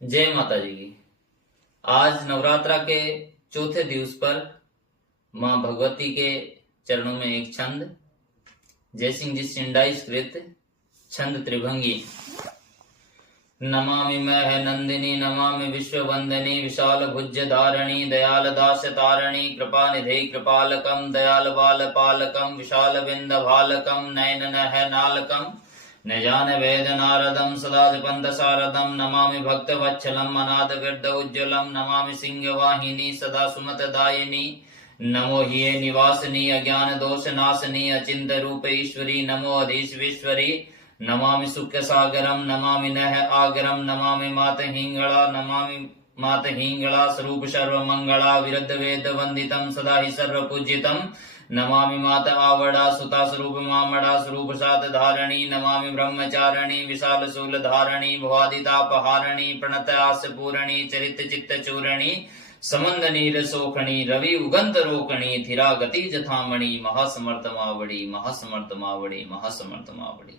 जय माता जी की। आज नवरात्रा के चौथे दिवस पर मां भगवती के चरणों में एक छंद जयसिंह जी सिंडाई स्कृत छंद त्रिभंगी। नमामि मह नंदिनी नमामि विश्ववंदनी विशाल भुज्य धारणी दयाल दास तारणी कृपा निधे कृपालकम दयाल बाल पालकम विशाल बिंद भालकम नयन नह नालकम न जान वेद नारदम सदा जपंत सारदम नमामि भक्त वत्सलम अनाथ विरद उज्ज्वलम नमामि सिंह वाहिनी सदा सुमत दायिनी नमो हिये निवासिनी अज्ञान दोष नाशनी अचिंत रूप ईश्वरी नमो अधीश्वेश्वरी नमामि सुख सागरम नमामि नह आगरम नमामि मात हिंगला नमामि मात हिंगला स्वरूप सर्व मंगला विरद वेद वंदितम सदा ही सर्व पूजितम नमामि मात आवड़ा सुता स्वरूप मामड़ा स्वरूप सात धारणी नमामि ब्रह्मचारिणी विशाल शूल धारणी भवादितापहारणी प्रणत आस पूरणी चरित चित्त चूरणी समंद नीर सोखणी रवि उगंत रोकणी थिरा गति जथामणी महासमर्थ मावड़ी महासमर्थ मावड़ी महासमर्थ मावड़ी।